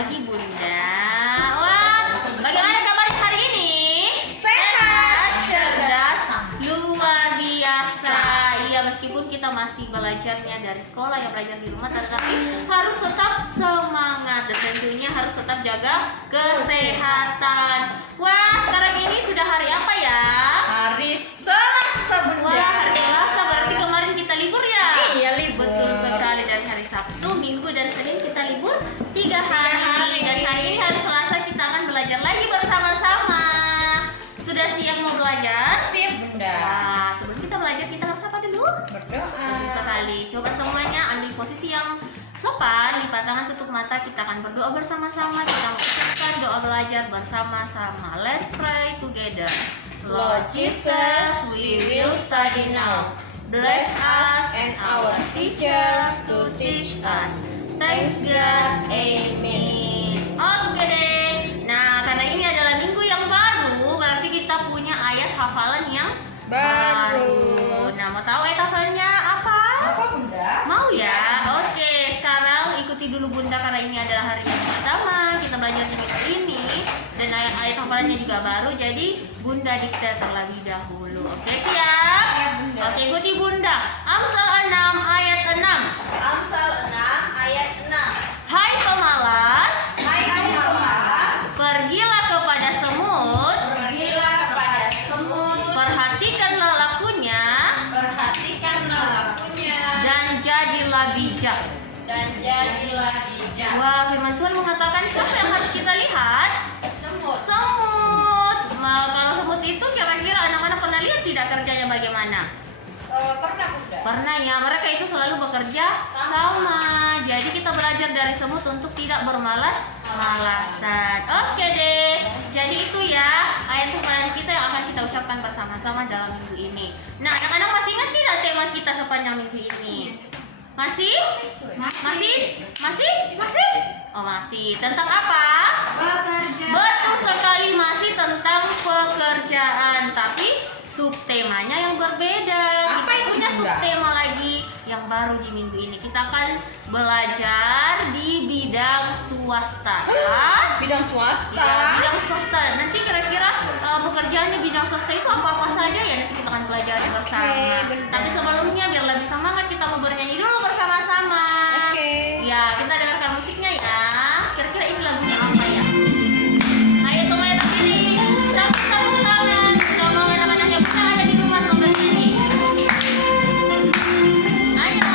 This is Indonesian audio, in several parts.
lagi Bunda. Wah, bagaimana kabar hari ini? Sehat, cerdas, luar biasa. Iya, meskipun kita masih belajarnya dari sekolah, yang belajar di rumah, tetapi harus tetap semangat dan tentunya harus tetap jaga kesehatan. Wah, sekarang ini sudah hari apa ya? Hari Selasa, Bunda. Wah, hari Selasa, berarti kemarin kita libur ya? Iya, libur. Betul sekali, dari hari Sabtu, Minggu, dan Senin kita libur 3 hari. Dan hari ini hari Selasa kita akan belajar lagi bersama-sama. Sudah siap mau belajar? Siap, Bunda. Nah, sebelum kita belajar kita harus apa dulu? Berdoa. Betul sekali. Coba semuanya ambil posisi yang sopan, lipat tangan, tutup mata. Kita akan berdoa bersama-sama. Kita mengucapkan doa belajar bersama-sama. Let's pray together. Lord Jesus, we will study now. Bless us and our teacher to teach us. Thanks God, amen. Oke deh. Nah, karena ini adalah minggu yang baru, berarti kita punya ayat hafalan yang baru. Nah, mau tahu ayat hafalannya apa? Apa, Bunda? Mau ya? Oke, sekarang ikuti dulu Bunda karena ini adalah hari yang pertama kita belajar di minggu ini dan ayat-ayat hafalannya juga baru, jadi Bunda dikte terlebih dahulu. Oke, siap? Ya, Bunda. Oke, ikuti Bunda. Amsal 6 ayat 6. Amsal 6 ayat 6. Hai pemalas, Hai pemalas, pergilah kepada semut, pergilah kepada semut, perhatikanlah lakunya, perhatikanlah lakunya, dan jadilah bijak. dan jadilah bijak. Wah, firman Tuhan mengatakan siapa yang harus kita lihat? Semut. Semut. Nah, kalau semut itu kira-kira anak-anak pernah lihat tidak kerjanya bagaimana? Pernah, Bunda? Pernah ya, mereka itu selalu bekerja sama. Jadi kita belajar dari semut untuk tidak bermalas-malasan. Oke deh. Jadi itu ya ayat hafalan kita yang akan kita ucapkan bersama-sama dalam minggu ini. Nah, anak-anak masih ingat tidak tema kita sepanjang minggu ini? Masih? Masih? Oh, masih. Tentang apa? Betul sekali, masih tentang pekerjaan, tapi subtemanya yang berbeda. Apa Kita itu, punya Bunda? subtema lagi yang baru di minggu ini. Kita akan belajar di bidang swasta. Bidang swasta. Ya, bidang swasta. Nanti kira-kira pekerjaan di bidang swasta itu apa-apa saja ya, nanti kita akan pelajari bersama. benar. Tapi sebelumnya biar lebih semangat kita mau bernyanyi dulu bersama-sama. Oke. Ya, kita dengarkan musiknya ya. Kira-kira ini lagunya apa ya? Ayo semuanya berdiri. Sapu-sapu tangan. Coba anak-anak yang bisa ada di rumah mau bernyanyi. Ayo.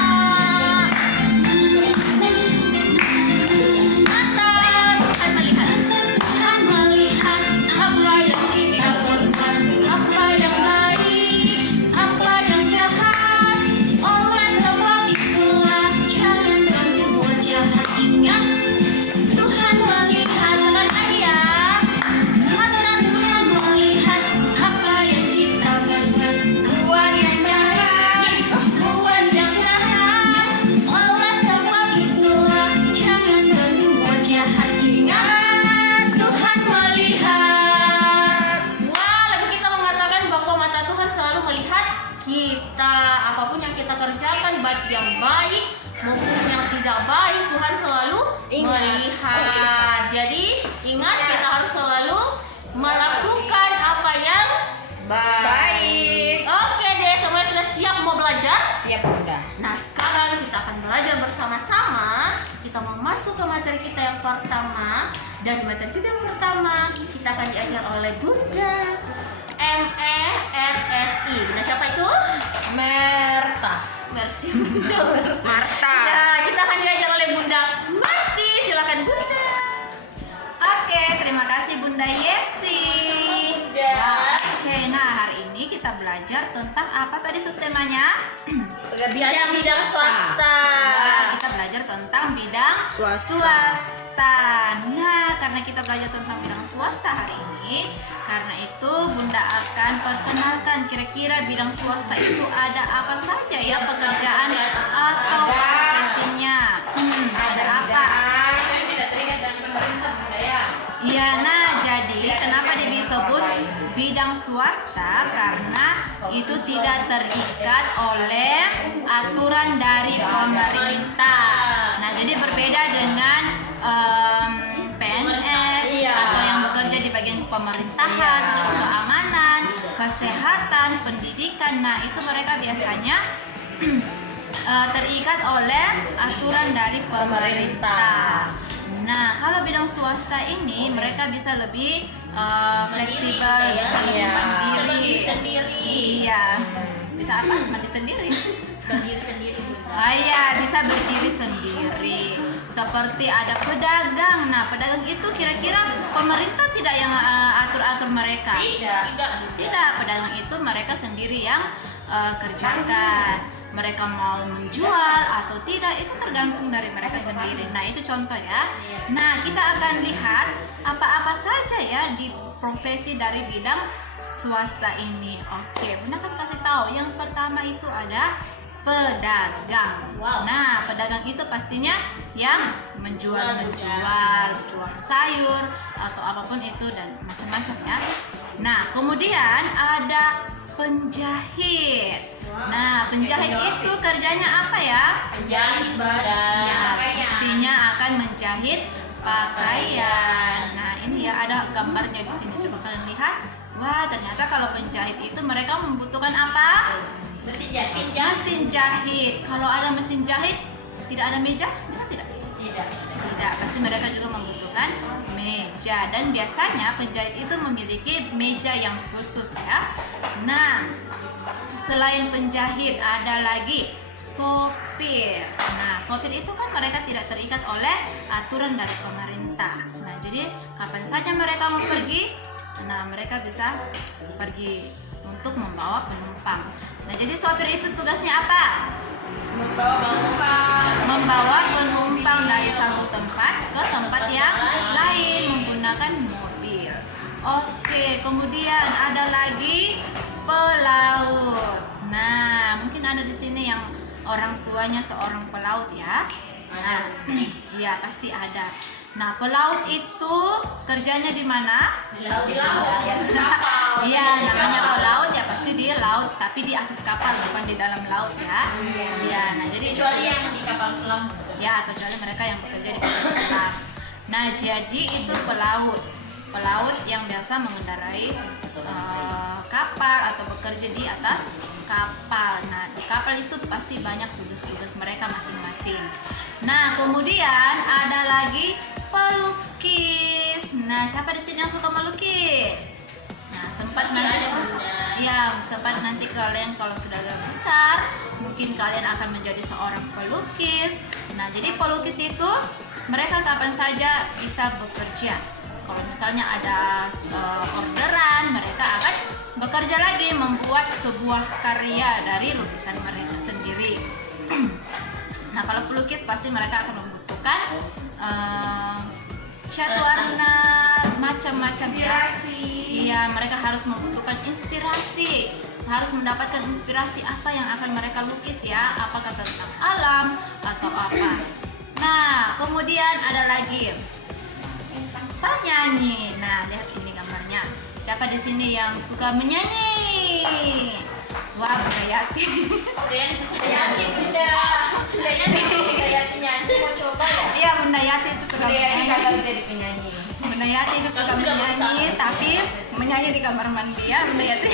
Mantap. Tuhan melihat. Tuhan melihat apa yang kita perbuat, apa yang baik, apa yang jahat. Oleh sebab itulah jangan berbuat jahat. Ingat, Tuhan melihat. Sekali lagi ya. Mata Tuhan melihat apa yang kita berbuat. Buat yang jahat. Buat yang jahat. Oleh sebab itulah jangan berbuat jahat. Ingat, Tuhan melihat. Wah, lagu kita mengatakan bahwa mata Tuhan selalu melihat kita. Apapun yang kita kerjakan, baik yang baik maupun yang tidak baik, Tuhan selalu Ingat. melihat. Jadi ingat, kita harus selalu melakukan apa yang Baik. Oke deh, semuanya sudah siap mau belajar? Siap, Bunda. Nah, sekarang kita akan belajar bersama-sama. Kita mau masuk ke materi kita yang pertama. Dan materi kita yang pertama kita akan diajar oleh Bunda MERSI. Nah, siapa itu? Merta. Mercy Bunda. Marta. Ya, kita akan diajar oleh Bunda Mercy. Silakan Bunda. Oke, terima kasih Bunda Yesi. Bunda. Oke, nah hari ini kita belajar tentang apa tadi subtemanya? Bidang swasta. Nah, kita belajar tentang bidang swasta. Nah, karena kita belajar tentang bidang swasta hari ini, karena itu Bunda akan perkenalkan kira-kira bidang swasta itu ada apa saja ya pekerjaan atau profesinya. Ada apa? Tidak terikat dengan pemerintah, Bunda ya. Iya, nah jadi kenapa disebut bidang swasta? Karena itu tidak terikat oleh aturan dari pemerintah. Nah, jadi berbeda dengan pemerintahan atau keamanan, kesehatan, pendidikan. Nah, itu mereka biasanya terikat oleh aturan dari pemerintah. Nah, kalau bidang swasta ini mereka bisa lebih fleksibel, bisa lebih mandiri. Sendiri. Iya. Bisa apa? Mandi sendiri. Berdiri sendiri. Iya, bisa berdiri sendiri. Seperti ada pedagang. Nah, pedagang itu kira-kira pemerintah tidak yang atur-atur mereka. Tidak, pedagang itu mereka sendiri yang kerjakan. Mereka mau menjual atau tidak itu tergantung dari mereka sendiri. Nah, itu contoh ya. Nah, kita akan lihat apa-apa saja ya di profesi dari bidang swasta ini. Oke, Bunda akan kasih tahu. Yang pertama itu ada pedagang. Wow. Nah, pedagang itu pastinya yang menjual jual sayur atau apapun itu dan macam-macam ya. Nah, kemudian ada penjahit. Nah, penjahit itu kerjanya apa ya? Penjahit badan. Ya, pastinya akan menjahit pakaian. Nah, ini ya ada gambarnya di sini. Coba kalian lihat. Wah, ternyata kalau penjahit itu mereka membutuhkan apa? Mesin jahit. Mesin jahit. Kalau ada mesin jahit, tidak ada meja, bisa tidak? Tidak, pasti mereka juga membutuhkan meja. Dan biasanya penjahit itu memiliki meja yang khusus ya. Nah, selain penjahit ada lagi sopir. Nah, sopir itu kan mereka tidak terikat oleh aturan dari pemerintah. Nah, jadi kapan saja mereka mau pergi, nah mereka bisa pergi untuk membawa penumpang. Nah, jadi sopir itu tugasnya apa? Membawa penumpang dari satu tempat ke tempat yang lain menggunakan mobil. Oke, kemudian ada lagi pelaut. Nah, mungkin ada di sini yang orang tuanya seorang pelaut ya. Nah, iya pasti ada. Nah, pelaut itu kerjanya di mana? Di laut. Iya, namanya pelaut ya pasti di laut, tapi di atas kapal bukan di dalam laut ya. Iya, nah jadi Kecuali yang di kapal selam. ya, kecuali mereka yang bekerja di kapal selam. Nah, jadi itu pelaut yang biasa mengendarai kapal atau bekerja di atas kapal. Nah, di kapal itu pasti banyak tugas-tugas mereka masing-masing. Nah, kemudian ada lagi pelukis. Nah, siapa di sini yang suka melukis? Nah, sempat nanti kalian kalau sudah agak besar, mungkin kalian akan menjadi seorang pelukis. Nah, jadi pelukis itu mereka kapan saja bisa bekerja. Kalau misalnya ada orderan, mereka akan bekerja lagi membuat sebuah karya dari lukisan mereka sendiri. Nah, kalau pelukis pasti mereka akan membutuhkan cat warna macam-macam ya. Iya, mereka harus membutuhkan inspirasi, harus mendapatkan inspirasi apa yang akan mereka lukis ya, apakah tentang alam atau apa. Nah, kemudian ada lagi penyanyi. Nah, lihat ini gambarnya. Siapa di sini yang suka menyanyi? Wah, Bunda Yati. Bunda Yati nyanyi, mau coba ya? Iya, Bunda Yati itu suka menyanyi. jadi penyanyi. Bunda Yati itu suka menyanyi, tapi menyanyi di kamar mandi ya, Bunda Yati.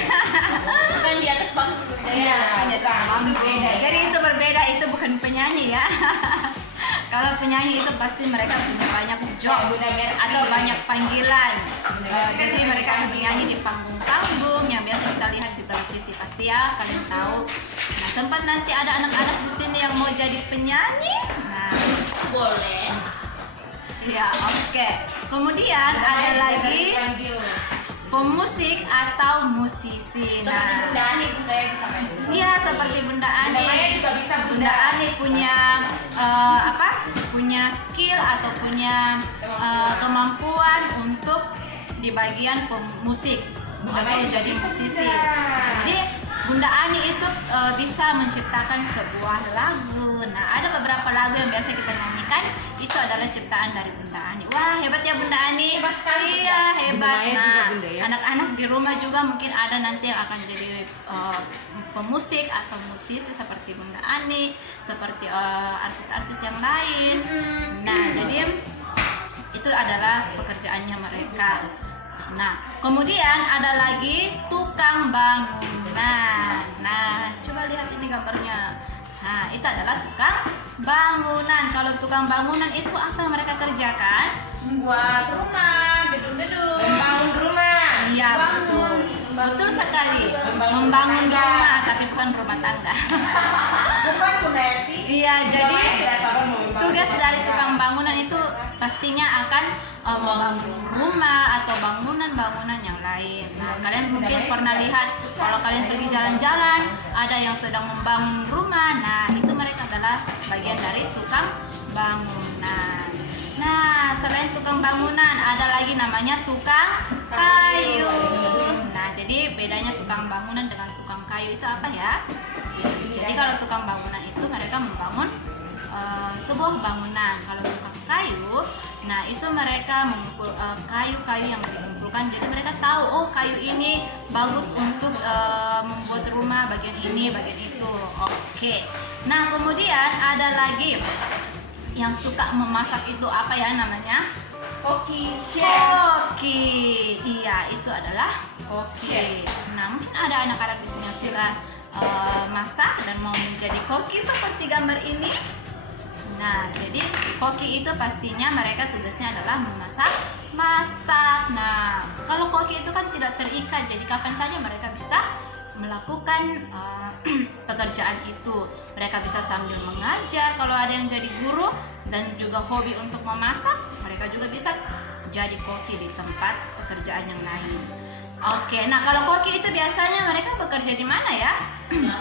Bukan di atas bangku. Iya, bukan di atas bangku. Jadi itu berbeda, itu bukan penyanyi ya. Kalau penyanyi itu pasti mereka punya banyak job atau banyak panggilan. Jadi mereka menyanyi di panggung-panggung yang biasa kita lihat di televisi, pasti ya kalian tahu. Nah, sempat nanti ada anak-anak di sini yang mau jadi penyanyi. Nah, Boleh. iya, oke. Kemudian ada lagi pemusik atau musisi. Seperti Bunda Nah, Ani, Bunda yang bisa main. iya seperti Bunda Ani. Bunda Maya juga bisa, Bunda Ani punya punya skill atau punya kemampuan untuk di bagian pemusik atau jadi musisi. Jadi Bunda Ani itu bisa menciptakan sebuah lagu. Nah, ada beberapa lagu yang biasa kita nyanyikan itu adalah ciptaan dari Bunda Ani. Wah, hebat ya Bunda Ani. Hebat sekali, Iya, Bunda. hebat. Bunda Maya Nah, juga, Bunda, ya. anak-anak di rumah juga mungkin ada nanti yang akan jadi pemusik atau musisi seperti Bunda Ani, seperti artis-artis yang lain. Nah, jadi itu adalah pekerjaannya mereka. Nah, kemudian ada lagi tukang bangunan. Nah, coba lihat ini gambarnya. Nah, itu adalah tukang bangunan. Kalau tukang bangunan itu apa yang mereka kerjakan? Buat rumah, gedung-gedung. Membangun rumah. Iya, betul. Betul sekali. Membangun rumah, tapi bukan rumah tangga. Bukan Bunda Yati. Iya, jadi Tidak sabar membangun tugas rumah dari tangga. tukang bangunan itu pastinya akan membangun rumah atau bangunan-bangunan yang lain. Nah, kalian mungkin pernah lihat kalau kalian pergi jalan-jalan, ada yang sedang membangun rumah. Nah, itu mereka adalah bagian dari tukang bangunan. Nah, selain tukang bangunan, ada lagi namanya tukang kayu. Nah, jadi bedanya tukang bangunan dengan tukang kayu itu apa ya? Jadi kalau tukang bangunan itu mereka membangun sebuah bangunan. Kalau tukang kayu, nah itu mereka mengumpul kayu-kayu yang dikumpulkan. Jadi mereka tahu, oh kayu ini bagus untuk membuat rumah bagian ini, bagian itu. Oke. Nah kemudian ada lagi yang suka memasak itu apa ya namanya? Koki. Koki. Iya, itu adalah koki. Nah, mungkin ada anak-anak di sini yang suka masak dan mau menjadi koki seperti gambar ini. Nah, jadi koki itu pastinya mereka tugasnya adalah masak. Nah, kalau koki itu kan tidak terikat, jadi kapan saja mereka bisa melakukan pekerjaan itu. Mereka bisa sambil mengajar kalau ada yang jadi guru dan juga hobi untuk memasak, mereka juga bisa jadi koki di tempat pekerjaan yang lain. Oke, nah kalau koki itu biasanya mereka bekerja di mana ya?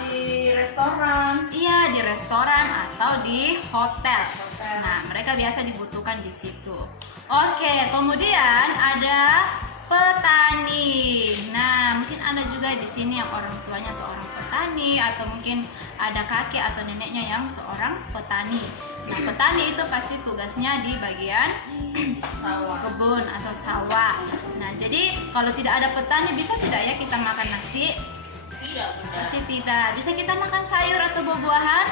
Di restoran. Iya, di restoran atau di hotel. Nah, mereka biasa dibutuhkan di situ. Oke, kemudian ada petani. Nah, mungkin ada juga di sini yang orang tuanya seorang petani atau mungkin ada kakek atau neneknya yang seorang petani. Nah, petani itu pasti tugasnya di bagian Sawah. kebun atau sawah. Nah, jadi kalau tidak ada petani bisa tidak ya kita makan nasi? Tidak, Bunda. Pasti tidak. Bisa kita makan sayur atau buah-buahan?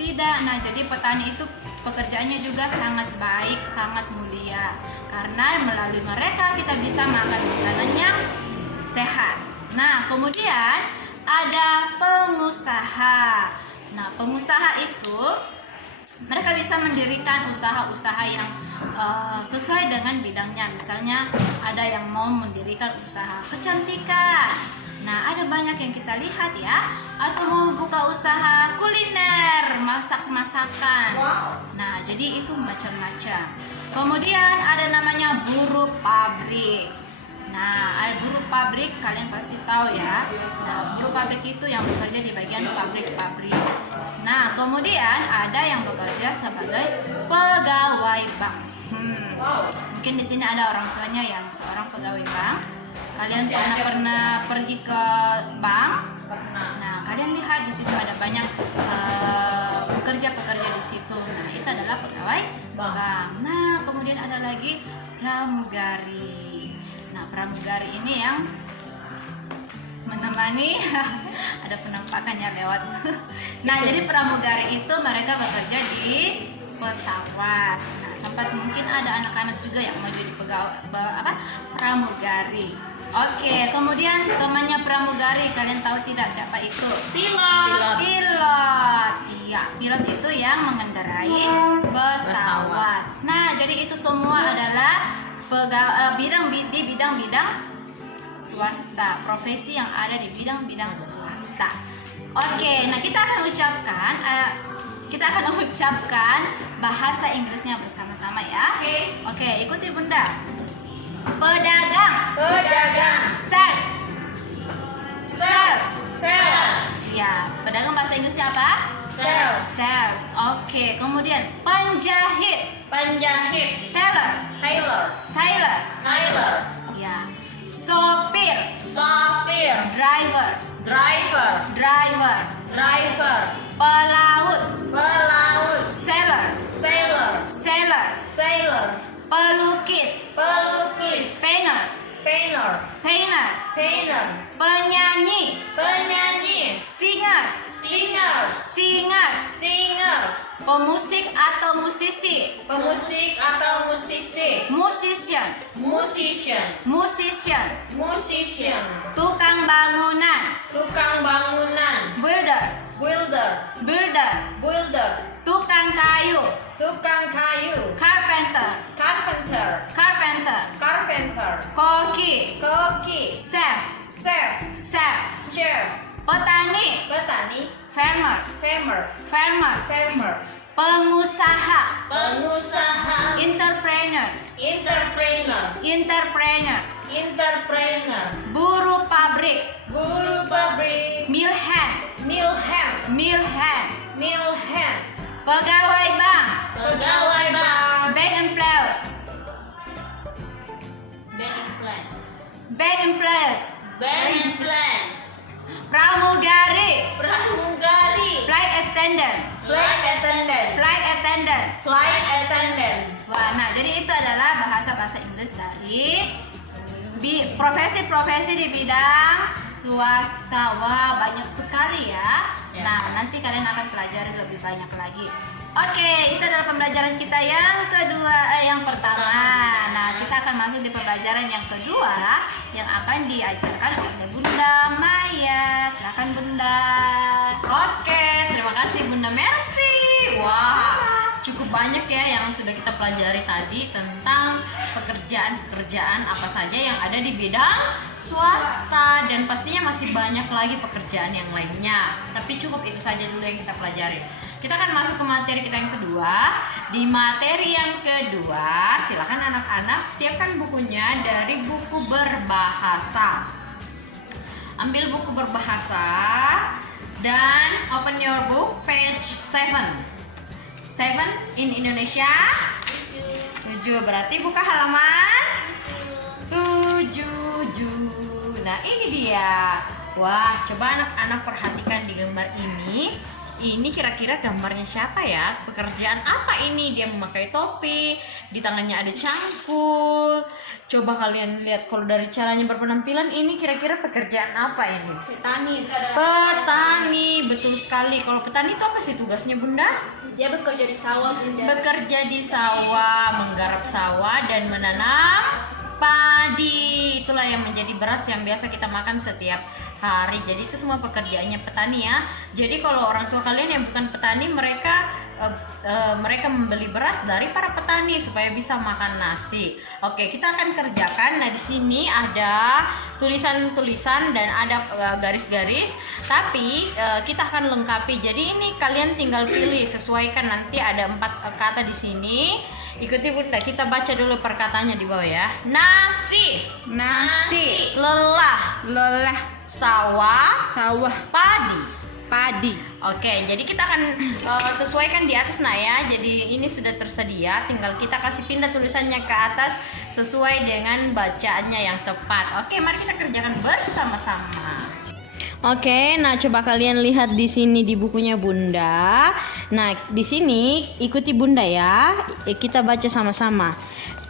Tidak. Nah, jadi petani itu pekerjaannya juga sangat baik, sangat mulia. Karena melalui mereka kita bisa makan makanan yang sehat. Nah, kemudian ada pengusaha. Nah, pengusaha itu mereka bisa mendirikan usaha-usaha yang sesuai dengan bidangnya. Misalnya ada yang mau mendirikan usaha kecantikan. Nah, ada banyak yang kita lihat ya. Atau mau buka usaha kuliner, masak-masakan. Wow. Nah, jadi itu macam-macam. Kemudian ada namanya buruh pabrik. Nah, ada buruh pabrik, kalian pasti tahu ya. Nah, buruh pabrik itu yang bekerja di bagian pabrik-pabrik. Nah, kemudian ada yang bekerja sebagai pegawai bank. Mungkin di sini ada orang tuanya yang seorang pegawai bank. Kalian pernah pergi ke bank? Nah, kalian lihat di situ ada banyak pekerja-pekerja di situ. Nah, itu adalah pegawai bank. Nah, kemudian ada lagi pramugari. Nah, pramugari ini yang menemani ada penampakannya lewat. Nah, jadi pramugari itu mereka bekerja di pesawat. Nah, sempat mungkin ada anak-anak juga yang mau jadi pramugari. Oke, kemudian temannya pramugari, kalian tahu tidak siapa itu? Pilot. Pilot. Iya, pilot itu yang mengendarai pesawat. Nah, jadi itu semua adalah di bidang-bidang swasta, profesi yang ada di bidang-bidang swasta. Oke, nah kita akan ucapkan bahasa Inggrisnya bersama-sama ya. Oke, ikuti Bunda. Pedagang. Sales. Ya, pedagang bahasa Inggrisnya apa? Sales. Oke, kemudian penjahit. Tailor. Ya. Sopir. Driver. Pelaut. Sailor. Pelukis. Painter. Painter. Painter. Painter. Penyanyi. Penyanyi. Singers. Singers. Singers. Singers. Pemusik atau musisi. Pemusik atau musisi. Musician. Musician. Musician. Musician. Tukang bangunan. Tukang bangunan. Builder. Builder. Builder. Builder. Tukang kayu. Tukang kayu. Carpenter. Carpenter. Carpenter. Carpenter. Koki. Koki. Chef. Chef. Chef. Chef. Petani. Petani. Farmer. Farmer. Farmer. Farmer. Pengusaha. Pengusaha. Entrepreneur. Entrepreneur. Entrepreneur. Entrepreneur. Buruh pabrik. Buruh pabrik. Mill hand. Mill hand. Mill hand. Mill hand. Pegawai bank. Pegawai bank. Bank employees. Bank and plans. Bank employees. Bank and plans. Pramugari. Pramugari. Flight attendant. Flight attendant. Flight attendant. Flight attendant. Wah, nah jadi itu adalah bahasa-bahasa Inggris dari profesi-profesi di bidang swasta. Wah, banyak sekali ya. Nah, nanti kalian akan pelajari lebih banyak lagi. Oke, itu adalah pembelajaran kita yang yang pertama. Nah, kita akan masuk di pembelajaran yang kedua yang akan diajarkan oleh Bunda Maya. Silakan Bunda. Oke, terima kasih Bunda Mercy. Wah, cukup banyak ya yang sudah kita pelajari tadi tentang pekerjaan-pekerjaan apa saja yang ada di bidang swasta, dan pastinya masih banyak lagi pekerjaan yang lainnya. Tapi cukup itu saja dulu yang kita pelajari. Kita akan masuk ke materi kita yang kedua. Di materi yang kedua, silakan anak-anak siapkan bukunya dari buku berbahasa. Ambil buku berbahasa dan open your book page 7. 7 in Indonesia. 7 berarti buka halaman 7. Nah, ini dia. Wah, coba anak-anak perhatikan di gambar ini. Ini kira-kira gambarnya siapa ya? Pekerjaan apa ini? Dia memakai topi, di tangannya ada cangkul. Coba kalian lihat kalau dari caranya berpenampilan, ini kira-kira pekerjaan apa ini? Petani. Petani, betul sekali. Kalau petani itu apa sih tugasnya Bunda? Dia bekerja di sawah, Bunda. Bekerja di sawah, menggarap sawah dan menanam padi. Itulah yang menjadi beras yang biasa kita makan setiap hari. Jadi itu semua pekerjaannya petani ya. Jadi kalau orang tua kalian yang bukan petani, mereka membeli beras dari para petani supaya bisa makan nasi. Oke, kita akan kerjakan. Nah, di sini ada tulisan-tulisan dan ada garis-garis. Tapi kita akan lengkapi. Jadi ini kalian tinggal pilih, sesuaikan. Nanti ada 4 kata di sini. Ikuti Bunda, kita baca dulu perkataannya di bawah ya. Nasi, Nasi. lelah, Lelah. sawah, Sawah. padi. Padi. Oke, jadi kita akan sesuaikan di atas nah ya. Jadi ini sudah tersedia, tinggal kita kasih pindah tulisannya ke atas sesuai dengan bacaannya yang tepat. Oke, mari kita kerjakan bersama-sama. Oke, nah coba kalian lihat di sini di bukunya Bunda. Nah, di sini ikuti Bunda ya. Kita baca sama-sama.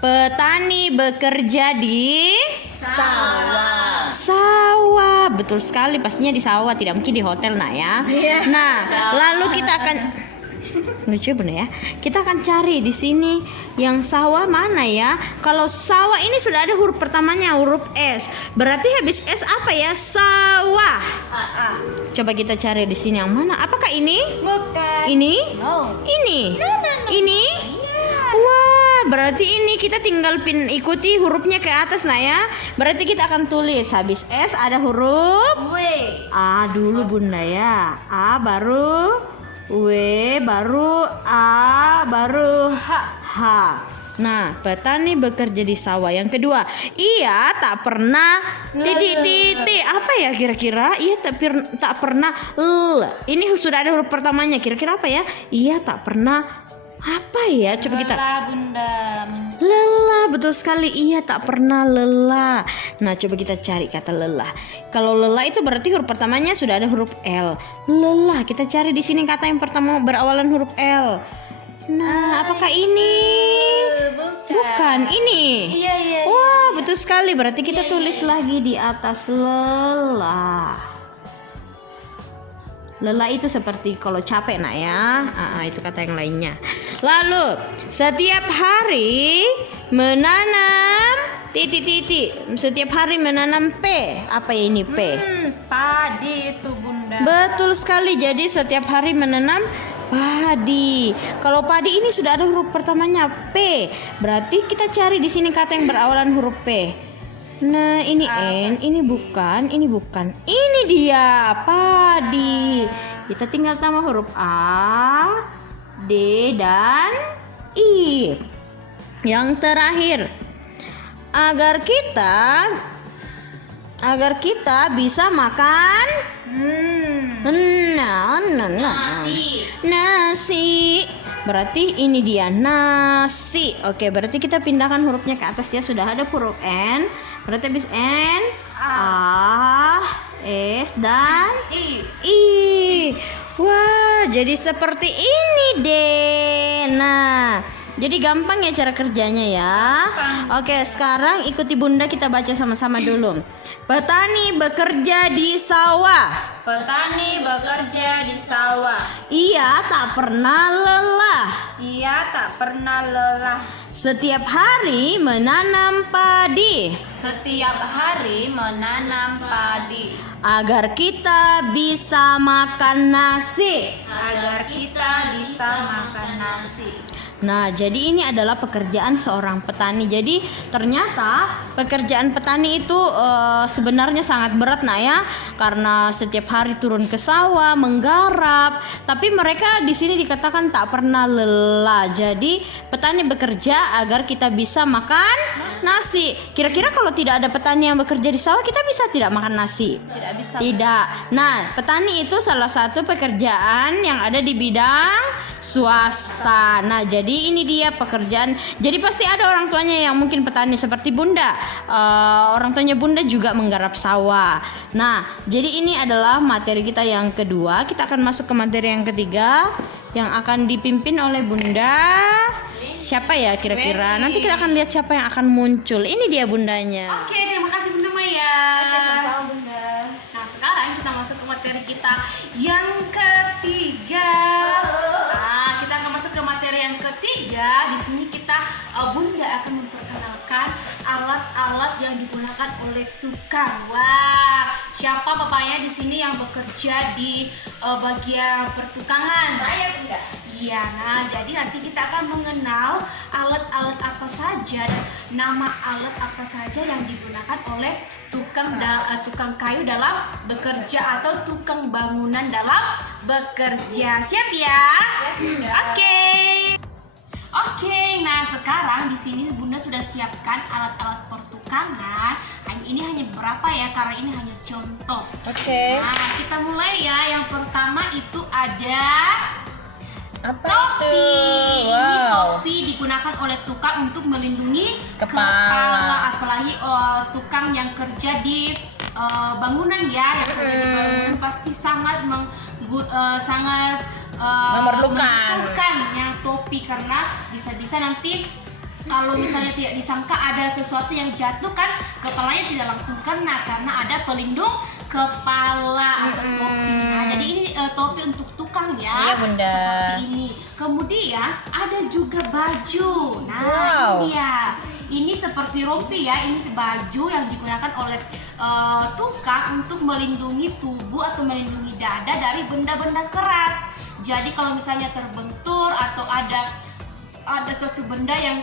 Petani bekerja di Sawah. sawah. Betul sekali, pastinya di sawah, tidak mungkin di hotel nah ya. Nah, lalu kita akan lucu Bunda ya. Kita akan cari di sini yang sawah mana ya? Kalau sawah ini sudah ada huruf pertamanya, huruf S. Berarti habis S apa ya? Sawah. Coba kita cari di sini yang mana? Apakah ini? Bukan. Ini? No. Ini? Ini? Wah, berarti ini kita tinggal ikuti hurufnya ke atas nah ya. Berarti kita akan tulis habis S ada huruf W. A dulu Bunda ya. A baru W baru A baru H. Nah, petani bekerja di sawah. Yang kedua, ia tak pernah titik-titik. Apa ya kira-kira? Ia tak pernah Ini sudah ada huruf pertamanya. Kira-kira apa ya? Ia tak pernah apa ya? Coba kita. Lelah, Bunda. Lelah, betul sekali. Ia tak pernah lelah. Nah, coba kita cari kata lelah. Kalau lelah itu berarti huruf pertamanya sudah ada huruf L. Lelah, kita cari di sini kata yang pertama berawalan huruf L. Nah, apakah ini? Bukan. Bukan, ini. Iya. Wah, betul Betul sekali, berarti kita tulis lagi di atas lelah. Lelah itu seperti kalau capek nak ya. Itu kata yang lainnya. Lalu setiap hari menanam titik. Setiap hari menanam P. Apa ya ini P? Padi itu Bunda. Betul sekali. Jadi setiap hari menanam padi. Kalau padi ini sudah ada huruf pertamanya P. Berarti kita cari di sini kata yang berawalan huruf P. Nah, ini N, ini bukan. Ini dia, padi. Kita tinggal tambah huruf A, D, dan I. Yang terakhir, agar kita bisa makan nasi. Berarti ini dia nasi. Oke, berarti kita pindahkan hurufnya ke atas ya. Sudah ada huruf N. Berarti habis N, A, S, dan I. Wah, jadi seperti ini deh. Nah, jadi gampang ya cara kerjanya ya. Oke, sekarang ikuti Bunda, kita baca sama-sama dulu. Petani bekerja di sawah. Petani bekerja di sawah. Ia tak pernah lelah. Ia tak pernah lelah. Setiap hari menanam padi. Setiap hari menanam padi. Agar kita bisa makan nasi. Agar kita bisa makan nasi. Nah, jadi ini adalah pekerjaan seorang petani. Jadi ternyata pekerjaan petani itu sebenarnya sangat berat nah ya, karena setiap hari turun ke sawah menggarap. Tapi mereka di sini dikatakan tak pernah lelah. Jadi petani bekerja agar kita bisa makan nasi. Kira-kira kalau tidak ada petani yang bekerja di sawah, kita bisa tidak makan nasi? Tidak bisa. Tidak. Nah, petani itu salah satu pekerjaan yang ada di bidang swasta. Nah, jadi ini dia pekerjaan. Jadi pasti ada orang tuanya yang mungkin petani seperti Bunda. Orang tuanya Bunda juga menggarap sawah. Nah, jadi ini adalah materi kita yang kedua. Kita akan masuk ke materi yang ketiga yang akan dipimpin oleh Bunda. Siapa ya kira-kira? Nanti kita akan lihat siapa yang akan muncul. Ini dia Bundanya. Oke, terima kasih Bunda Maya. Sama-sama Bunda. Nah, sekarang kita masuk ke materi kita yang ketiga. Nah, kita akan masuk ke materi yang ketiga. Di sini kita Bunda akan memperkenalkan alat-alat yang digunakan oleh tukang. Wah, siapa bapaknya di sini yang bekerja di bagian pertukangan? Saya Bunda. Iya, nah jadi nanti kita akan mengenal alat-alat apa saja dan nama alat apa saja yang digunakan oleh tukang kayu dalam bekerja atau tukang bangunan dalam bekerja. Siap ya? Oke, nah sekarang di sini Bunda sudah siapkan alat-alat pertukangan. Ini hanya beberapa ya, karena ini hanya contoh. Oke. Nah, kita mulai ya. Yang pertama itu ada Apa topi. itu? Ini Wow. topi digunakan oleh tukang untuk melindungi Kepala. apalagi tukang yang kerja di bangunan ya, yang kerja di bangunan pasti sangat memerlukan yang topi, karena bisa-bisa nanti kalau misalnya tidak disangka ada sesuatu yang jatuh kan, kepalanya tidak langsung kena karena ada pelindung kepala atau topi. Nah, jadi ini topi untuk tukang ya. Iya, Bunda. Seperti ini. Kemudian ada juga baju. Nah, Wow. ini dia. Ini seperti rompi ya. Ini baju yang digunakan oleh tukang untuk melindungi tubuh atau melindungi dada dari benda-benda keras. Jadi kalau misalnya terbentur atau ada suatu benda yang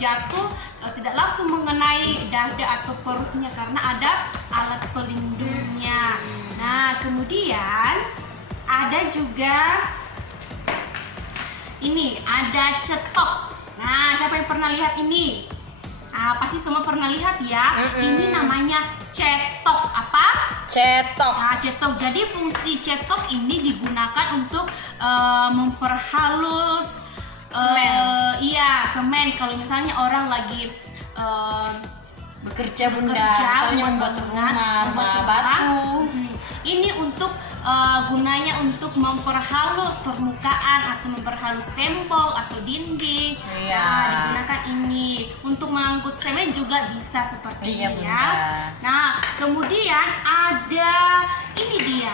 jatuh tidak langsung mengenai dada atau perutnya karena ada alat pelindungnya. Nah, kemudian ada juga ini, ada cetok. Nah, siapa yang pernah lihat ini? Pasti semua pernah lihat ya. Ini namanya cetok. Apa? Cetok. Nah, cetok. Jadi fungsi cetok ini digunakan untuk memperhalus semen. Kalau misalnya orang lagi Bekerja Bunda. bekerja, Misalnya membuat rumah, membuat batu. Ini untuk gunanya untuk memperhalus permukaan atau memperhalus tembok atau dinding. Iya. Nah, digunakan ini untuk lembut semen juga bisa seperti Iya, ini Bunda. ya. Nah, kemudian ada ini dia.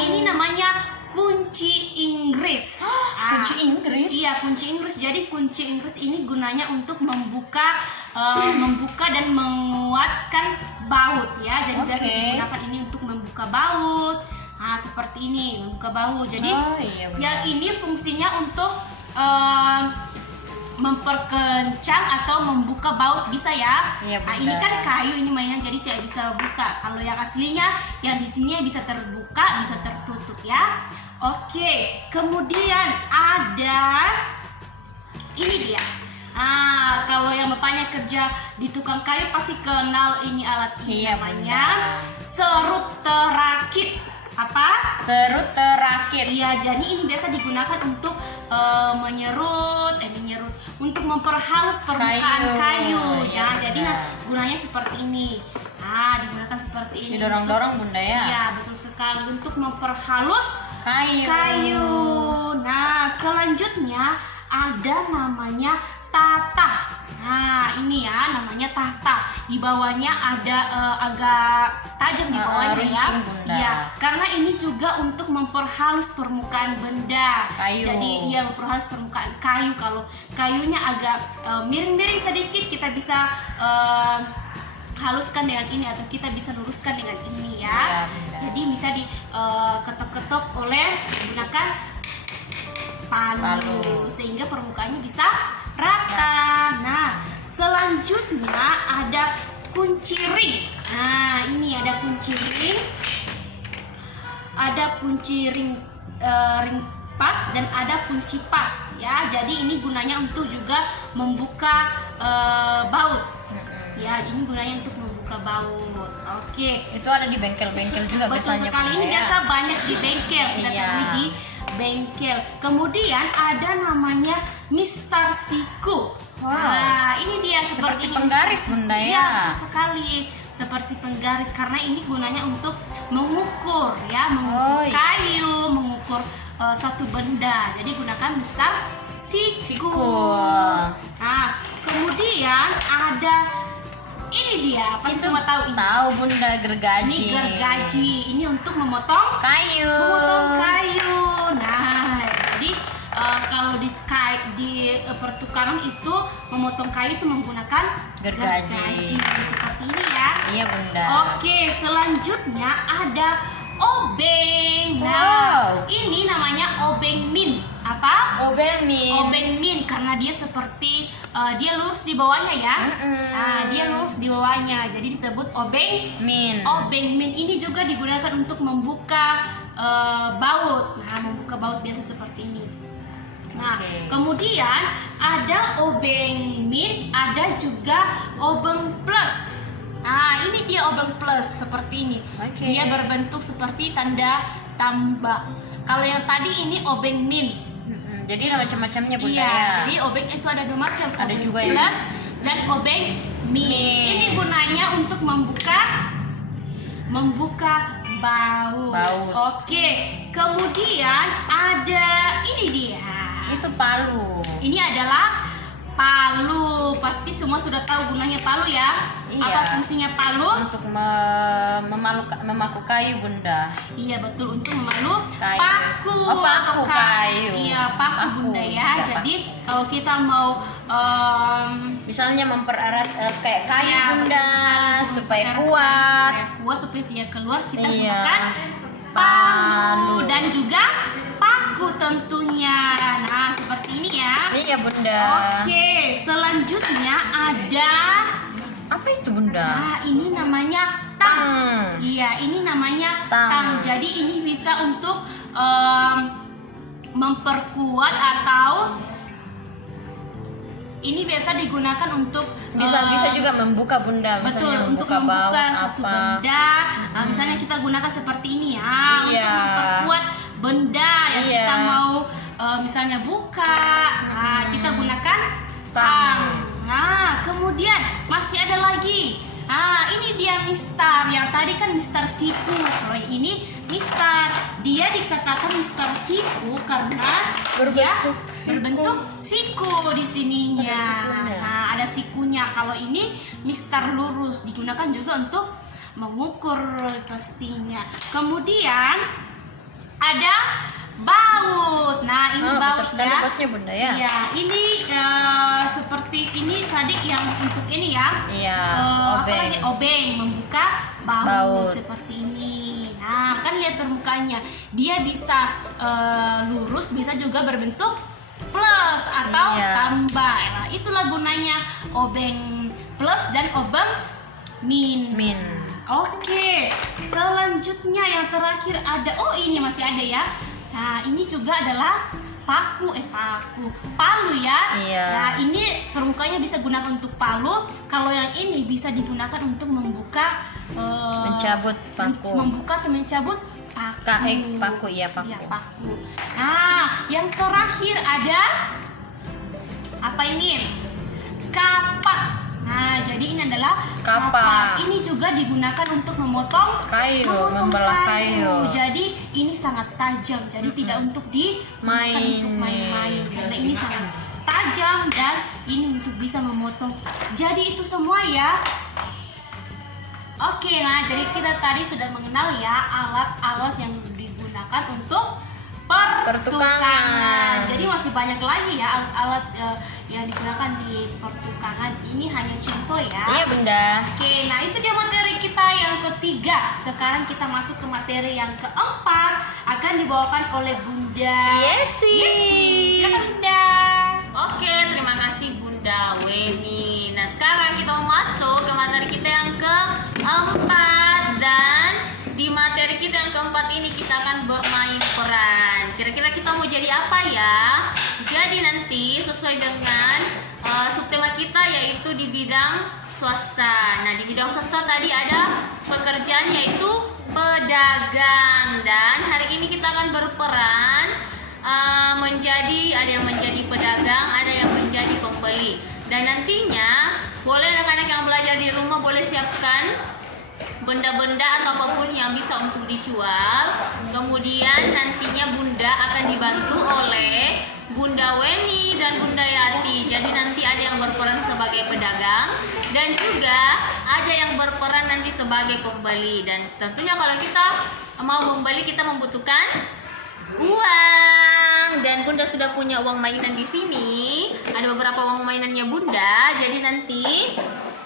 Ini namanya kunci Inggris. Kunci Inggris? Iya, kunci Inggris. Jadi kunci Inggris ini gunanya untuk membuka dan menguatkan baut ya. Jadi biasa Oke. digunakan ini untuk membuka baut. Nah, seperti ini membuka baut. Jadi Oh, iya, benar. yang ini fungsinya untuk memperkencang atau membuka baut bisa ya. Iya, Nah, Bunda. ini kan kayu ini mainan jadi tidak bisa buka. Kalau yang aslinya yang di sini bisa terbuka, bisa tertutup ya. Oke, kemudian ada ini dia. Kalau yang bapaknya kerja di tukang kayu pasti kenal ini alat ini Iya, namanya serut terakit. Apa? Serut terakit. Iya, jadi ini biasa digunakan untuk menyerut, untuk memperhalus permukaan kayu. Iya, Ya, jadi Bunda. gunanya seperti ini. Nah, digunakan seperti ini. Didorong-dorong, Bunda, ya? Iya, betul sekali untuk memperhalus Kayu. kayu. Nah, selanjutnya ada namanya tatah. Nah, ini ya namanya tahta. Di bawahnya ada agak tajam di bawahnya ya. runcing, Bunda. Iya, karena ini juga untuk memperhalus permukaan benda. Kayu. Jadi iya memperhalus permukaan kayu. Kalau kayunya agak miring-miring sedikit, kita bisa haluskan dengan ini atau kita bisa luruskan dengan ini ya. Iya, Bunda. Jadi bisa diketok-ketok oleh menggunakan palu sehingga permukaannya bisa rata. Nah, selanjutnya ada kunci ring. Nah, ini ada kunci ring. Ada kunci ring ring pas dan ada kunci pas ya. Jadi ini gunanya untuk juga membuka baut. Ya, ini gunanya untuk membuka baut. Oke. Itu ada di bengkel-bengkel juga Betul biasanya, sekali, Bunda, ini ya? biasa banyak di bengkel, kita Iya. temui di bengkel. Kemudian ada namanya Mister Siku. Wow. Nah, ini dia Seperti ini, penggaris, Mister Siku. Bunda, ya? Iya, betul sekali. Seperti penggaris karena ini gunanya untuk mengukur ya, mengukur Oh, iya. kayu, mengukur suatu benda. Jadi gunakan Mister Siku. Nah, kemudian ada ini dia, pasti Itu semua tahu ini. Tahu, Bunda, gergaji. Ini gergaji, ini untuk memotong Kayu. kayu. Nah, jadi kalau di pertukaran itu memotong kayu itu menggunakan Gergaji. seperti ini ya. Iya, Bunda. Oke, selanjutnya ada obeng. Nah, Wow. ini namanya obeng min. Apa? Obeng Min karena dia seperti dia lurus di bawahnya ya. Nah, dia lurus di bawahnya. Jadi disebut obeng min. Obeng min ini juga digunakan untuk membuka baut. Nah, membuka baut biasa seperti ini. Nah, Oke. kemudian ada obeng min, ada juga obeng plus. Nah, ini dia obeng plus seperti ini. Oke. Dia berbentuk seperti tanda tambah. Kalau yang tadi ini obeng min. Jadi ada macam-macamnya, Bunda, Iya, ya? jadi obeng itu ada dua macam. Ada obeng juga yang- plus dan obeng min. Ini gunanya untuk membuka baut. Oke, kemudian ada ini dia. Itu palu. Ini adalah palu. Pasti semua sudah tahu gunanya palu ya. Iya. Apa fungsinya palu? Untuk memaku kayu, Bunda. Iya betul, untuk memalu Kayu. paku. Oh, paku Atau kayu. Iya paku, Paku. Bunda ya. Iya, Jadi kalau kita mau Misalnya mempererat kayak kayu, ya, betul Bunda, sekali, supaya mempererat kuat. kayu, supaya kuat supaya dia keluar, kita Iya. gunakan palu Palu. dan juga paku tentunya. Nah seperti ini ya. Iya, Bunda. Oke, selanjutnya ada Apa itu, Bunda? ini namanya tang. Tang. Iya, ini namanya Tang. tang. Jadi ini bisa untuk memperkuat atau ini biasa digunakan untuk Bisa juga membuka, Bunda. betul Misalnya untuk baut, membuka suatu apa. benda. Nah, misalnya kita gunakan seperti ini ya Iya. untuk memperkuat benda yang Iya. kita mau misalnya buka. Nah, kita gunakan Tang. tang. Nah, kemudian masih ada lagi. Nah, ini dia Mister. Yang tadi kan Mister Siku. Kalau yang ini Mister. Dia dikatakan Mister Siku karena dia berbentuk siku di sininya. Ada sikunya. Nah, ada sikunya. pakunya. Kalau ini Mister Lurus, digunakan juga untuk mengukur pastinya. Kemudian ada baut. Nah, ini baut ya. bautnya Bunda ya. Iya, ini seperti ini tadi yang untuk ini ya. Iya, Apa lagi? Obeng, membuka baut Baut. seperti ini. Nah, kan lihat permukaannya. Dia bisa lurus, bisa juga berbentuk plus atau Iya. tambah. Nah, itulah gunanya obeng plus dan obeng min. Min. Oke, selanjutnya yang terakhir ada, oh ini masih ada ya. Nah, ini juga adalah palu ya. Iya. Nah, ini permukaannya bisa gunakan untuk palu. Kalau yang ini bisa digunakan untuk membuka, Mencabut paku. membuka atau mencabut paku. Paku ya, paku. Iya, paku. Nah, yang terakhir ada apa ini? Kapak. Nah, jadi ini adalah Kapak. Ini juga digunakan untuk memotong Membelah kayu. Jadi ini sangat tajam. Jadi tidak untuk Main. untuk main-main. Karena ini sangat tajam dan ini untuk bisa memotong. Jadi itu semua ya. Oke, nah jadi kita tadi sudah mengenal ya alat-alat yang digunakan untuk pertukangan. Jadi masih banyak lagi ya alat-alat yang digunakan di pertukangan. Ini hanya contoh ya. Iya Bunda. Oke, nah itu dia materi kita yang ketiga. Sekarang kita masuk ke materi yang keempat, akan dibawakan oleh Bunda Yesi. Silakan Bunda. Oke, terima kasih Bunda Weni. Nah, sekarang kita mau masuk ke materi kita yang keempat, dan di materi kita yang keempat ini kita akan bermain peran. Kira-kira kita mau jadi apa ya? Jadi nanti sesuai dengan subtema kita, yaitu di bidang swasta. Nah, di bidang swasta tadi ada pekerjaan yaitu pedagang, dan hari ini kita akan berperan ada yang menjadi pedagang, ada yang menjadi pembeli. Dan nantinya boleh anak-anak yang belajar di rumah boleh siapkan benda-benda atau apapun yang bisa untuk dijual. Kemudian nantinya Bunda akan dibantu oleh Bunda Weni dan Bunda Yati. Jadi nanti ada yang berperan sebagai pedagang dan juga ada yang berperan nanti sebagai pembeli. Dan tentunya kalau kita mau membeli, kita membutuhkan uang, dan Bunda sudah punya uang mainan di sini. Ada beberapa uang mainannya Bunda. Jadi nanti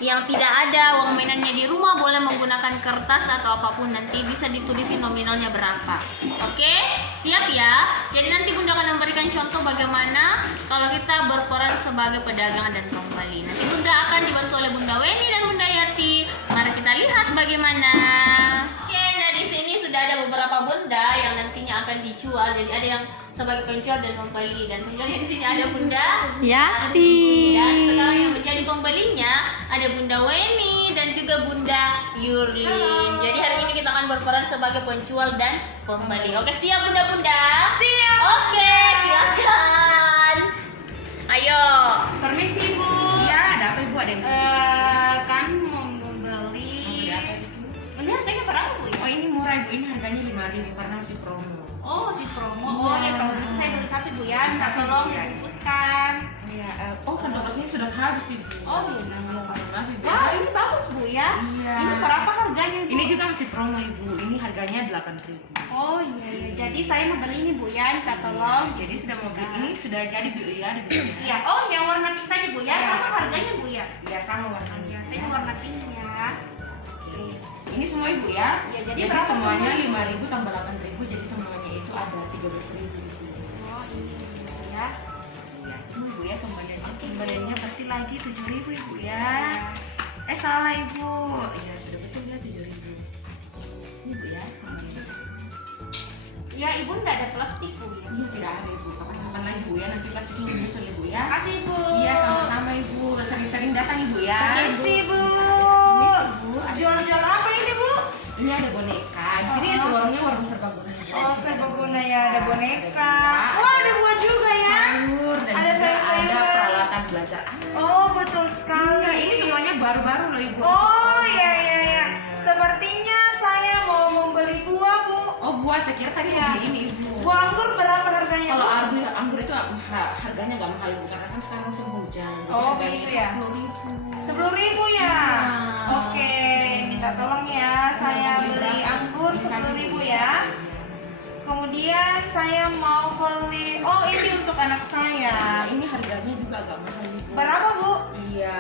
yang tidak ada uang mainannya di rumah boleh menggunakan kertas atau apapun, nanti bisa ditulisin nominalnya berapa. Oke, siap ya? Jadi nanti Bunda akan memberikan contoh bagaimana kalau kita berperan sebagai pedagang dan pembeli. Nanti Bunda akan dibantu oleh Bunda Weni dan Bunda Yati. Mari kita lihat bagaimana. Oke, nah di sini sudah ada beberapa benda yang nantinya akan dijual. Jadi ada yang sebagai penjual dan pembeli, dan penjualnya di sini ada Bunda Yati. dan sekarang yang menjadi pembelinya ada Bunda Weni dan juga Bunda Yurlin. Jadi hari ini kita akan berperan sebagai penjual dan pembeli. Oke, siap Bunda-bunda? Siap. Oke, silakan. Ayo. Permisi Bu. Iya, ada apa Ibu? Ada yang Kami mau membeli. Ini harganya berapa Bu? Oh, ini murah Ibu. Ini harganya 5.000 karena masih promo. Oh, si promo. Oh ya, kalau gitu saya beli satu Bu ya. Minta tolong dibungkuskan. Iya, kantong sudah habis Ibu. Oh iya. Maaf Ibu. Wah, ini bagus Bu ya. Iya. Ini berapa harganya Bu? Ini juga masih promo Ibu. Ini harganya 8.000. Oh iya, iya. Jadi saya mau beli ini Bu ya. Minta tolong. Jadi sudah mau beli ini sudah jadi Bu ya, ada belinya. Iya. Oh, yang warna pink saja Bu ya. Iya. Sama harganya Bu ya. Iya, sama warnanya. Iya, saya mau warna pink ya. Oke. Ini semua Ibu ya. Ya, jadi jadi berapa semuanya semua? 5.000 tambah 8.000, jadi semuanya itu ada 13.000 Ibu. Oh ini Bu ya. Iya, ini Ibu ya kembaliannya. Oke. Kembaliannya pasti lagi 7.000 Ibu ya. Salah Ibu. Iya, sudah betul ya 7.000. Ini Bu ya, semuanya. Ya, Ibu enggak ada plastik Bu ya. Iya, tidak ada Ibu. Kapan-kapan lagi Bu ya, nanti pasti nyusul Ibu ya. Makasih Bu. Iya, sama-sama Ibu. Sering-sering datang Ibu ya. Permisi Bu. Jual-jual apa ini Bu? Ini ada boneka. Di sini warungnya warung serbaguna. Oh serbaguna ya, ada boneka. Oh ada buah juga ya. Sayur dan Ada juga sayur-sayuran. ada peralatan belajar anak. Oh betul sekali. Iya, ini semuanya baru-baru loh Ibu. Oh iya iya iya. Sepertinya saya mau membeli buah Bu. Oh buah, saya kira tadi Iya. beli ini ibu. Buah anggur berapa harganya, Kalau Bu? anggur itu harganya agak mahal ibu, karena kan sekarang musim hujan. Jadi Oh, harganya begitu itu ya? 10.000 ya. Oke, minta tolong ya. Saya beli anggur 10.000 ya. Kemudian saya mau beli, oh ini untuk anak saya. Ini harganya juga agak mahal ibu. Berapa, Bu? Iya,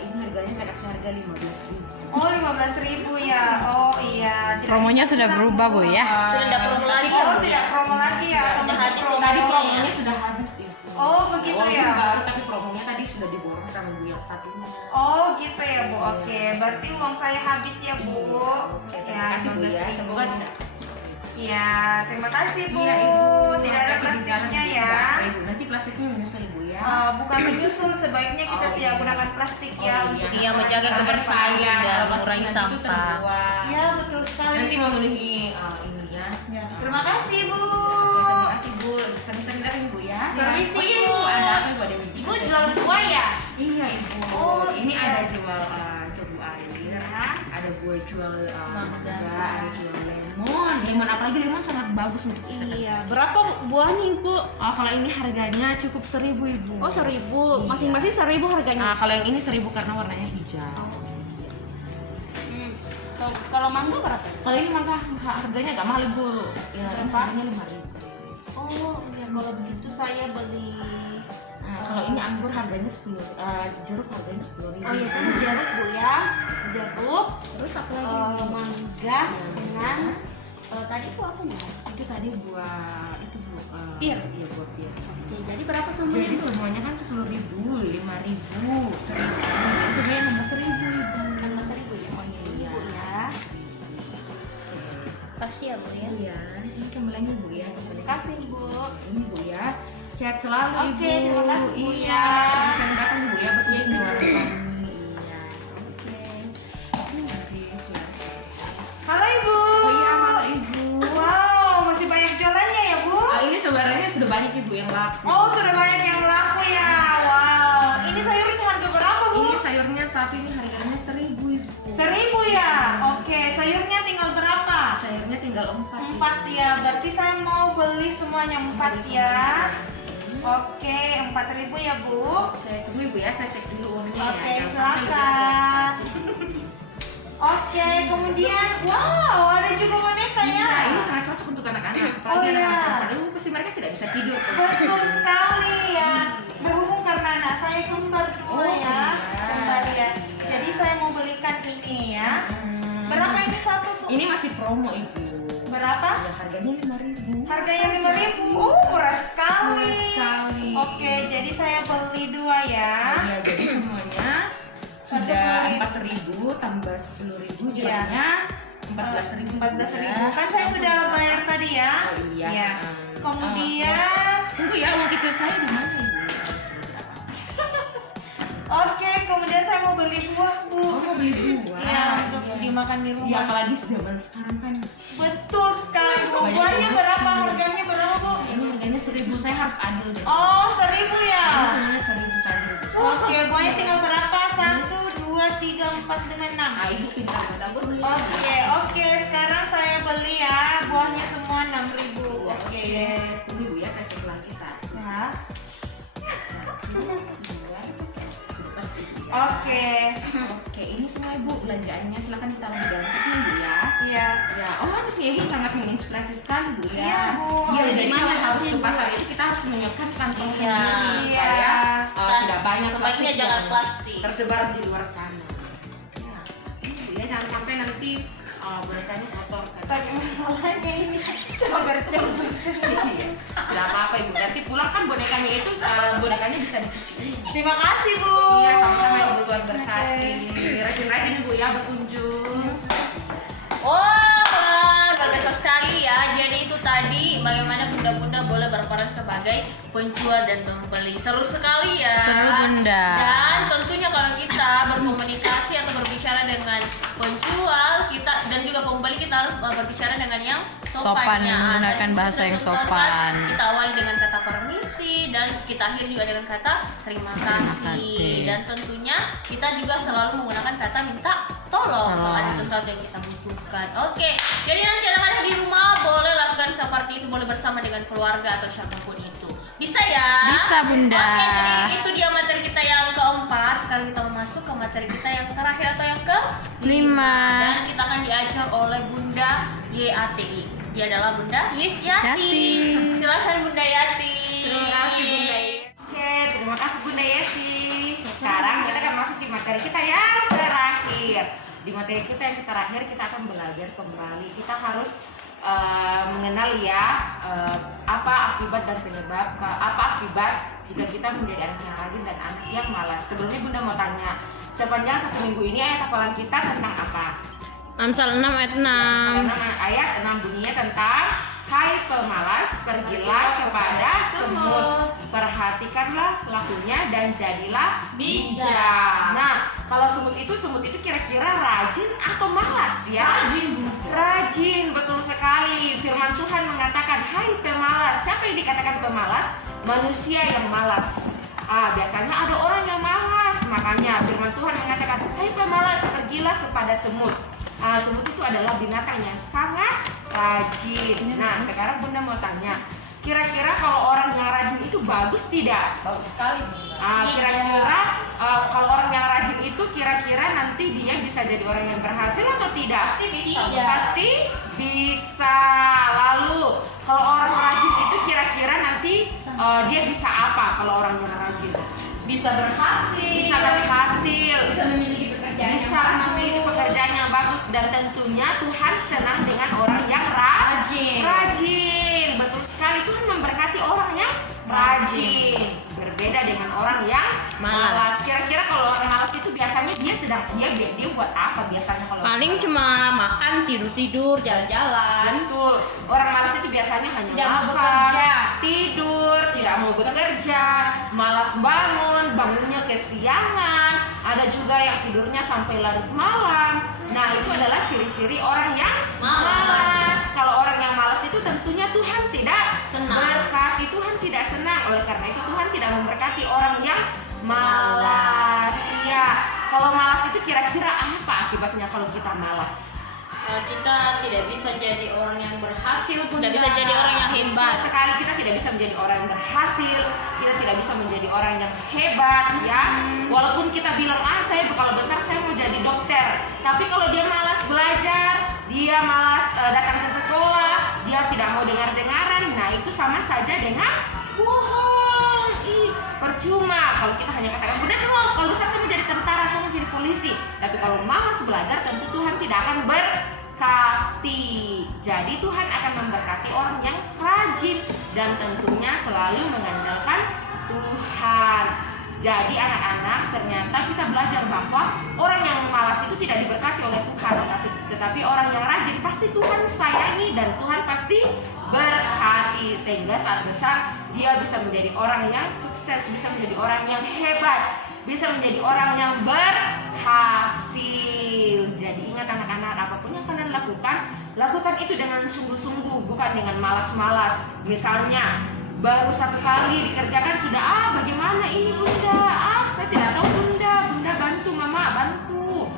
ini harganya saya kasih harga 15.000. Oh, 15.000 ya. Oh iya. Tidak Promonya bisa sudah kurang, berubah, Bu ya. Sudah tidak promo lagi ya, Oh, Bu? tidak promo lagi ya. Atau Sudah masih habis promo? Tadi promonya sudah habis ibu. Oh, begitu Walaupun ya. baru, tapi promonya tadi sudah diborong sama ibu yang satunya. Oh, gitu ya, Bu. Oke, berarti uang saya habis ya, Bu. Oke, terima kasih bu ya. 15.000. Semoga tidak. Ya, terima kasih, Bu. Iya ibu. Tidak ada Hati-hati di jalan, plastiknya tidak ya. apa-apa, ibu. Nanti plastiknya menyusul ibu ya. Bukan menyusul, sebaiknya kita Oh, tidak iya. gunakan plastik ya. Oh, untuk Iya, menjaga mengurangi kebersihan sampah. dan Kalau mengurangi plastiknya itu sampah. terbuang. Ya, betul sekali. Nanti memenuhi ini ya. Ya, terima kasih, Bu. Oke, terima kasih bu. Sering-sering datang ibu ya. Permisi, Oh iya Bu. ibu. Ada apa ibu? Ada Ibu jual buah ya? Iya ibu. Oh, ini iya. ada jual jeruk air, ada buah jual mangga, ada jual lemon. Lemon apalagi lemon sangat bagus untuk kesehatan. Iya, berapa buahnya Ibu? Kalau ini harganya cukup 1.000 ibu. Oh, 1.000. Masing-masing 1.000 harganya. Kalau yang ini 1.000 karena warnanya hijau. Kalau mangga berapa? Kalau ini mangga harganya agak mahal ibu. Ya, ini Berapa? harganya 5.000. Oh, ya kalau begitu saya beli. Nah, kalau ini anggur harganya 10, jeruk harganya 10.000. Oh iya, saya jeruk Bu ya. Jeruk, terus apa lagi? Mangga dengan tadi itu apa nih? Itu tadi buah itu bu. Pir. Iya buah pir. Oke, jadi berapa semuanya? Jadi Bu? semuanya kan 10.000, 5.000, 1.000. Jadi semuanya nambah 1.000 ibu. 16.000 ya. Oh iya, Bu ya. Pasti ya, Bu ya. Iya, ini kembalinya bu ya. Terima kasih Bu. Ini bu ya. Sehat selalu Oke, ibu. terima kasih, Bu, Iya, ya. sering datang ibu ya berkunjung di warung kami. Iya. Oke. Halo, Ibu. Oh iya, halo ibu. Wow, masih banyak jualannya ya, Bu? Ini sebenarnya sudah banyak ibu yang laku. Oh, sudah banyak yang laku ya. Wow. Ini sayurnya harga berapa, Bu? Ini sayurnya satu ini harganya 1.000 ibu. 1.000 ya. Oke, sayurnya tinggal berapa? Sayurnya tinggal 4. 4 ya. Berarti saya mau beli semuanya 4 ya. Oke, 4.000 ya, Bu. Saya tunggu ibu ya, saya cek dulu uangnya Oke, ya. Jangan sampai silakan. Oke, kemudian wow, ada juga boneka ya. Nah, ini sangat cocok untuk anak-anak. Oh, Apalagi iya. anak-anak perempuan, pasti mereka tidak bisa tidur. Betul sekali ya. Berhubung karena anak saya kembar dua Oh, ya. iya. Kembar ya. Jadi saya mau belikan ini ya. Berapa ini satu, Bu? Ini masih promo ibu. Berapa? Ya, harganya 5.000. Harganya 5.000. Oh, murah sekali. Murah sekali. Oke, jadi saya beli dua ya. Iya, jadi semuanya sudah 4.000 tambah 10.000 jadinya 14.000. 14.000. Kan saya sudah bayar tadi ya. Oh, iya. Ya. Kemudian Tunggu ya, uang kecil saya di mana ibu? oke, kemudian saya mau beli buah, Bu. Oh, mau beli buah. Iya, untuk dimakan di Ya, rumah. apalagi zaman sekarang kan. Betul sekali, Bu. Banyak Buahnya yang berapa? Harganya berapa, Bu? Ini harganya 1.000. Saya harus adil deh. Oh, 1.000 ya. Ini semuanya 1.000 saja. Oke, buahnya tinggal berapa? 1, 2, 3, 4, 5, 6. Ah, ibu pintar banget. Aku sih. Oke, sekarang saya beli ya. Buahnya semua 6.000. Oke. Tunggu ibu ya, saya cek lagi satu. Ya. Oke. Oke. Oke, ini semua ibu belanjaannya silakan ditaruh di dalam tas ibu ya. Iya. Ya, oh tasnya ibu sangat menginspirasi sekali bu ya. Iya, Bu. Iya, Harus jadi gimana kalau harus sih, ke Bu? pasar itu kita harus menyiapkan kantong Iya. sendiri Iya. supaya Tas tidak banyak sebaiknya plastik jangan yang plastik. tersebar di luar sana. Ya, ini bu ya jangan sampai nanti bonekanya kotor kan. Tapi masalahnya ini coba bercampur sendiri. Iya, tidak apa-apa ibu. Nanti pulang kan bonekanya itu bonekanya bisa dicuci. Terima kasih, Bu. Iya, sama-sama ibu luar berhati. Rajin-rajin ibu ya berkunjung. Wah, luar biasa sekali ya. Jadi itu tadi bagaimana bunda-bunda boleh berperan sebagai penjual dan pembeli. Seru sekali ya. Seru, Bunda. Dan tentunya kalau kita berkomunikasi atau berbicara dengan penjual kita dan juga pembeli, kita harus berbicara dengan yang Sopan, sopannya. menggunakan Dan bahasa yang contohkan, sopan. Kita awali dengan kata permisi dan kita akhiri juga dengan kata terima kasih. kasih. Dan tentunya kita juga selalu menggunakan kata minta tolong kalau ada sesuatu yang kita butuhkan. Oke, jadi nanti anak-anak di rumah boleh lakukan seperti itu, boleh bersama dengan keluarga atau siapapun itu. Bisa ya? Bisa, Bunda. Oke, jadi itu dia materi kita yang keempat. Sekarang kita masuk ke materi kita yang terakhir atau yang kelima. Dan kita akan diajar oleh Bunda YATI. Dia adalah Bunda Yati. Silakan Bunda Yati. Terima kasih Bunda Yesi. Oke, terima kasih Bunda Yesi. Sekarang kita akan masuk di materi kita yang terakhir. Di materi kita yang terakhir kita akan belajar kembali. Kita harus mengenal ya apa akibat dan penyebab, apa akibat jika kita menjadi anak yang rajin dan anak yang malas. Sebelumnya Bunda mau tanya, sepanjang 1 minggu ini ayat hafalan kita tentang apa? Amsal 6 ayat 6. Ayat 6 bunyinya tentang hai pemalas, pergilah kepada semut, perhatikanlah lakunya dan jadilah bijak. Nah, kalau semut itu kira-kira rajin atau malas ya? Rajin, betul sekali. Firman Tuhan mengatakan, hai pemalas. Siapa yang dikatakan pemalas? Manusia yang malas. Biasanya ada orang yang malas, makanya firman Tuhan mengatakan, hai pemalas, pergilah kepada semut. Semut itu adalah binatang yang sangat rajin. Nah, sekarang Bunda mau tanya, kira-kira kalau orang yang rajin itu bagus tidak? Bagus sekali. Kira-kira kalau orang yang rajin itu kira-kira nanti dia bisa jadi orang yang berhasil atau tidak? Pasti bisa. Pasti bisa. Lalu kalau orang rajin itu kira-kira nanti dia bisa apa kalau orang yang rajin? Bisa berhasil. Bisa berhasil. Bisa memiliki pekerjaan Bisa memiliki pekerjaan yang bagus, dan tentunya Tuhan senang dengan orang yang rajin. Betul sekali, Tuhan memberkati orang yang rajin. Berbeda dengan orang yang malas. Kira-kira kalau orang malas itu biasanya dia buat apa biasanya kalau Paling cuma makan, tidur, jalan-jalan. Betul. Orang malas itu biasanya hanya Tidak mau makan, bekerja. tidur, tidak mau bekerja, malas bangunnya kesiangan. Ada juga yang tidurnya sampai larut malam. Nah, itu adalah ciri-ciri orang yang malas. Kalau orang yang malas itu tentunya Tuhan tidak berkati, Tuhan tidak senang. Oleh karena itu Tuhan tidak memberkati orang yang malas. Iya. Kalau malas itu kira-kira apa akibatnya kalau kita malas? Kita tidak bisa jadi orang yang berhasil, Tidak bisa jadi orang yang hebat. Sekali kita tidak bisa menjadi orang yang berhasil, kita tidak bisa menjadi orang yang hebat ya. Walaupun kita bilang saya kalau besar saya mau jadi dokter, tapi kalau dia malas belajar, dia malas datang ke sekolah, dia tidak mau dengar-dengaran, nah itu sama saja dengan bohong. Percuma kalau kita hanya katakan, Bunda kalau besar saya mau jadi tentara, saya mau jadi polisi, tapi kalau malas belajar tentu Tuhan tidak akan berkati. Jadi Tuhan akan memberkati orang yang rajin dan tentunya selalu mengandalkan Tuhan. Jadi anak-anak, ternyata kita belajar bahwa orang yang malas itu tidak diberkati oleh Tuhan, tetapi orang yang rajin pasti Tuhan sayangi dan Tuhan pasti berkati, sehingga saat besar dia bisa menjadi orang yang sukses, bisa menjadi orang yang hebat, bisa menjadi orang yang berhasil. Jadi ingat anak-anak, apapun yang kalian lakukan itu dengan sungguh-sungguh, bukan dengan malas-malas. Misalnya baru 1 kali dikerjakan sudah bagaimana ini Bunda, saya tidak tahu Bunda bantu, Mama bantu.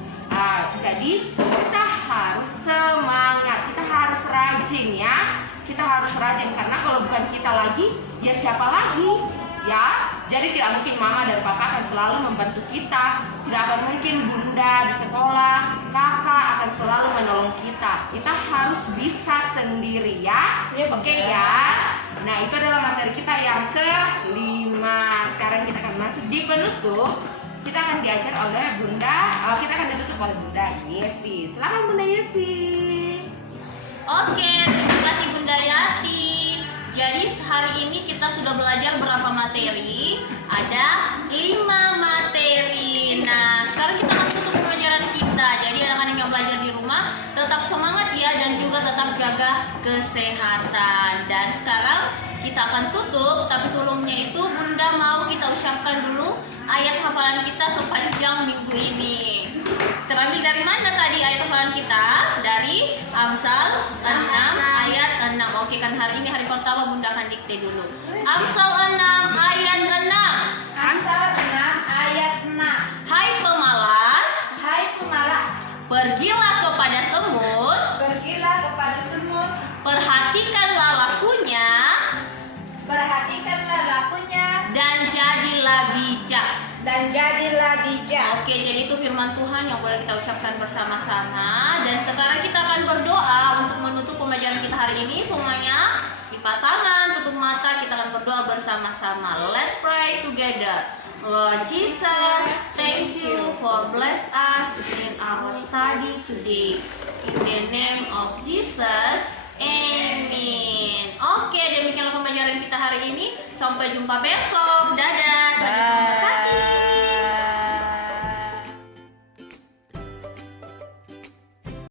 Jadi kita harus semangat, kita harus rajin ya, kita harus rajin, karena kalau bukan kita lagi ya siapa lagi ya. Jadi tidak mungkin Mama dan Papa akan selalu membantu kita, tidak akan mungkin Bunda di sekolah, Kakak akan selalu menolong kita. Kita harus bisa sendiri ya. Oke ya. Nah, itu adalah materi kita yang kelima. Sekarang kita akan masuk di penutup. Kita akan diajar oleh Bunda, kita akan ditutup oleh Bunda Yesi. Silakan Bunda Yesi. Oke, terima kasih Bunda Yati. Jadi hari ini kita sudah belajar berapa materi? Ada 5 materi. Nah, sekarang kita akan tutup pembelajaran kita. Jadi anak-anak yang belajar di rumah tetap semangat ya, dan juga tetap jaga kesehatan. Dan sekarang kita akan tutup, tapi sebelumnya itu Bunda mau kita ucapkan dulu ayat hafalan kita sepanjang minggu ini. Terambil dari mana tadi ayat hafalan kita? Dari Amsal 6 ayat 6. Oke, kan hari ini hari pertama Bunda akan dikte dulu. Amsal 6 ayat 6. Amsal 6 ayat 6. Hai pemalas, Hai pemalas, untuk firman Tuhan yang boleh kita ucapkan bersama-sama. Dan sekarang kita akan berdoa untuk menutup pembelajaran kita hari ini. Semuanya lipat tangan, tutup mata, kita akan berdoa bersama-sama. Let's pray together. Lord Jesus, thank you for bless us in our study today. In the name of Jesus, amen. Oke, demikianlah pembelajaran kita hari ini. Sampai jumpa besok. Dadah. Tuhan Yesus memberkati.